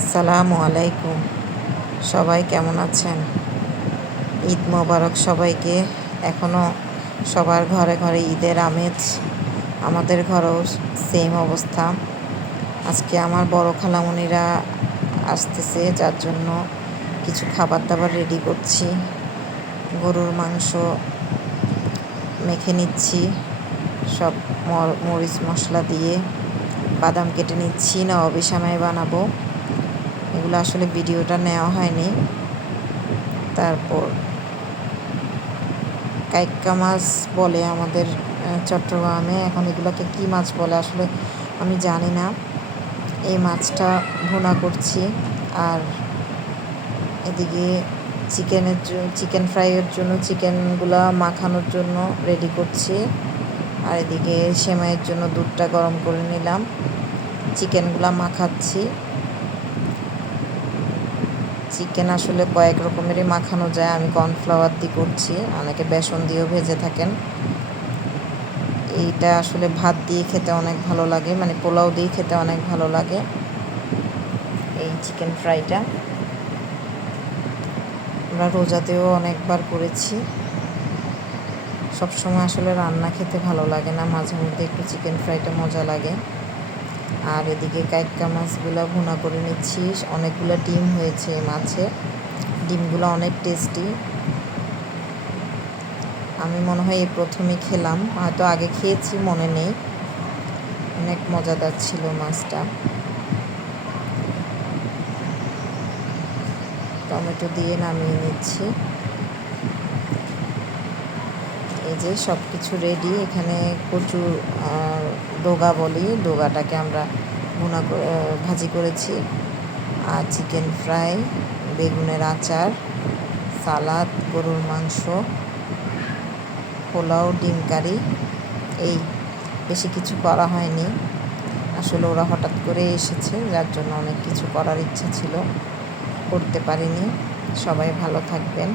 আসসালামু আলাইকুম। সবাই কেমন আছেন? ঈদ মোবারক সবাইকে। এখনও সবার ঘরে ঘরে ঈদের আমেজ। আমাদের ঘরেও সেম অবস্থা। আজকে আমার বড় খালামণিরা আসতেছে, যার জন্য কিছু খাবার দাবার রেডি করছি। গরুর মাংস মেখে নিচ্ছি সব মরিচ মশলা দিয়ে। বাদাম কেটে নিচ্ছি, নবাবী সেমাই বানাবো। এগুলো আসলে ভিডিওটা নেওয়া হয়নি। তারপর কাইক্কা মাছ বলে আমাদের চট্টগ্রামে। এখন এগুলোকে কী মাছ বলে আসলে আমি জানি না। এই মাছটা ভুনা করছি। আর এদিকে চিকেন ফ্রাইয়ের জন্য চিকেনগুলো মাখানোর জন্য রেডি করছি। আর এদিকে সেমাইয়ের জন্য দুধটা গরম করে নিলাম, চিকেনগুলো মাখাচ্ছি। চিকেন আসলে কয়েক রকমেরই মাখানো যায়। আমি কর্নফ্লাওয়ার দিয়ে করছি, অনেকে বেসন দিয়েও ভেজে থাকেন। এইটা আসলে ভাত দিয়ে খেতে অনেক ভালো লাগে, মানে পোলাও দিয়ে খেতে অনেক ভালো লাগে এই চিকেন ফ্রাইটা। আমরা রোজাতেও অনেকবার করেছি। সবসময় আসলে রান্না খেতে ভালো লাগে না, মাঝে মধ্যে একটু চিকেন ফ্রাইটা মজা লাগে। আর এদিকে কাইক্কা মাছগুলো ভুনা করে নিচ্ছি। অনেকগুলো ডিম হয়েছে মাছে, ডিমগুলো অনেক টেস্টি। আমি মনে হয় এই প্রথমে খেলাম, হয়তো আগে খেয়েছি মনে নেই। অনেক মজাদার ছিল মাছটা। টমেটো দিয়ে নামিয়ে নিচ্ছি। এই যে সব কিছু রেডি। এখানে কচুর ডোগা বলি, ডোগাটাকে আমরা ভাজি করেছি। আর চিকেন ফ্রাই, বেগুনের আচার, সালাদ, গরুর মাংস, পোলাও, ডিম কারি। এই বেশি কিছু করা হয়নি। আসলে ওরা হঠাৎ করে এসেছে, যার জন্য অনেক কিছু করার ইচ্ছা ছিল, করতে পারিনি। সবাই ভালো থাকবেন।